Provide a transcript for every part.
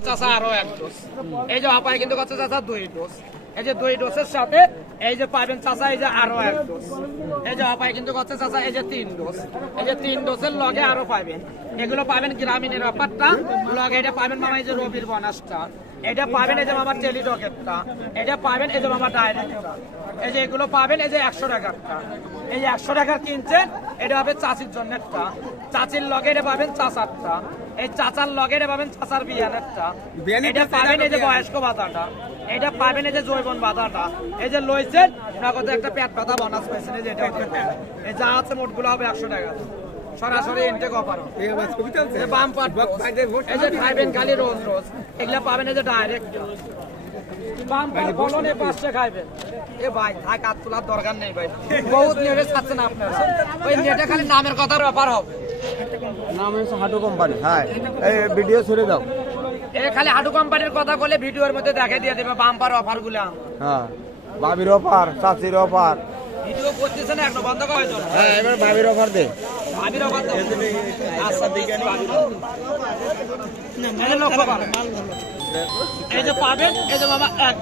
চাষা আরও এক এই যে কিন্তু দুই এই যে দুই সাথে এই যে পাবেন এই যে এক এই যে কিন্তু এই যে তিন এই যে তিন লগে পাবেন ব্যাপারটা লগে এটা পাবেন মামা এই যে এটা পাবেন এই যে এটা এই যে এই যে পাবেন এই যে একশো এই যে একশো টাকার কিনছেন এটা হবে চাষির জন্য একটা চাচির লগে এটা পাবেন চাচারটা এই চাচার লগে এটা পাবেন চাচার বিয়ানেরটা এটা পাবেন এই যে বয়স্ক বাধাটা। এটা পাবেন এই যে জৈবন বাধাটা। এই যে লইছেন নগদ একটা পেট বোনাস পাইছেন এই যে এটা এই যা আছে মোটগুলো হবে একশো টাকা। সরাসরি ইনটেক অফার এই বাম পাট। এই যে খাইবেন খালি রোজ রোজ। এগুলা পাবেন এই যে ডাইরেক্ট বাম পাট ফলনে পাঁচশো খাইবেন। এ ভাই থাক হাত তোলার দরকার নেই ভাই। বহুত নেটে ছাড়ছেন আপনারা। ওই নেটে খালি নামের কথার ব্যাপার হবে। নাম হচ্ছে হাটু কোম্পানি। হ্যাঁ এই ভিডিও ছেড়ে দাও। এ খালি হাঁটু কোম্পানির কথা বলে ভিডিওর মধ্যে দেখে দিয়ে দেবে বাম্পার অফারগুলো। হ্যাঁ। বাবির অফার চাচির অফার ভিডিও করতেছেন এখন বন্ধ করে চলো হ্যাঁ এবার বাবির অফার দে। ভাবির অফার দাও আচ্ছা দিকে লক্ষ্য করো। এই যে পাবেন এই যে মামা এক।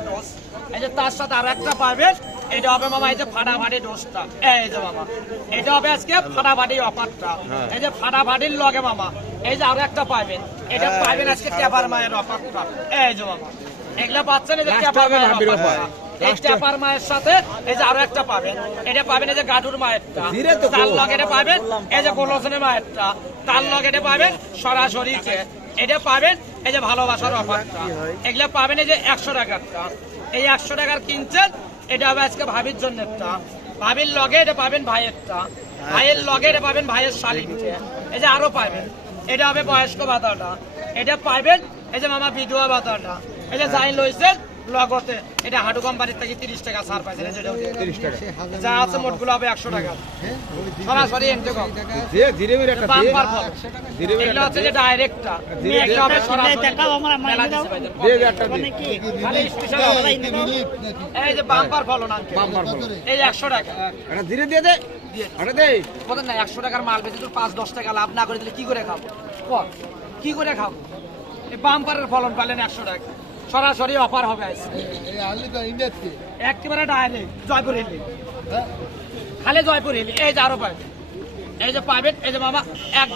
এই যে তার সাথে আর একটা পাবেন। এটা হবে মামা এই যে ফাটাফাটি ডোজটা এই যে মামা এটা হবে আজকে ফাটাফাটি অফারটা এই যে ফাটাফাটির লগে মামা এই যে আরও একটা পাবেন এটা পাবেন আজকে ট্যাপার মায়ের অফারটা এই যে মামা এগুলা পাচ্ছেন এই যে ট্যাপার মায়ের। এই ট্যাপার সাথে এই যে আরও একটা পাবেন এটা পাবেন এই যে গাডুর মায়েরটা তার গো। লগে এটা পাবেন এই যে গোলসনের মায়েরটা তার লগে এটা পাবেন সরাসরি এটা পাবেন এই যে ভালোবাসার অফারটা এগুলা পাবেন এই যে একশো টাকারটা এই একশো টাকার কিনছেন এটা হবে আজকে ভাবির জন্য একটা ভাবির লগে এটা পাবেন ভাইয়েরটা। ভাইয়ের লগে এটা পাবেন ভাইয়ের শালিনকে এই যে আরও পাবেন। এটা হবে বয়স্ক ভাতাটা। এটা পাবেন এই যে মামা বিধবা ভাতাটা। এই যে যাই লইছেন লগতে এটা হাঁটু কোম্পানির থেকে তিরিশ টাকা ছাড় পাইছেন এই যে আছে মোটগুলো হবে একশো টাকা। সরাসরি এনটে কম ধীরে ধীরে ধীরে একটা দিয়ে বাম্পার ধীরে ধীরে এগুলো হচ্ছে যে ডাইরেক্টটা। ধীরে ধীরে হবে সরাসরি। মেলা দিছে ভাই। দিয়ে দে একটা দিয়ে খালি স্পেশাল হবে। এই যে বাম্পার ফলন আনকে বাম্পার ফল। এই একশো টাকা। এটা ধীরে দিয়ে দে। এটা দে। কত না একশো টাকার মাল বেশি তোর পাঁচ দশ টাকা লাভ না করে দিলে কি করে খাব? কর কি করে খাব? এই বাম্পারের ফলন পালেন একশো টাকা। সরাসরি অফার হবে একেবারে ডাইরেক্ট জয়পুর হিলি খালি জয়পুর হিলি এই যে আরও পাবে এই যে পাবেন এই যে মামা এক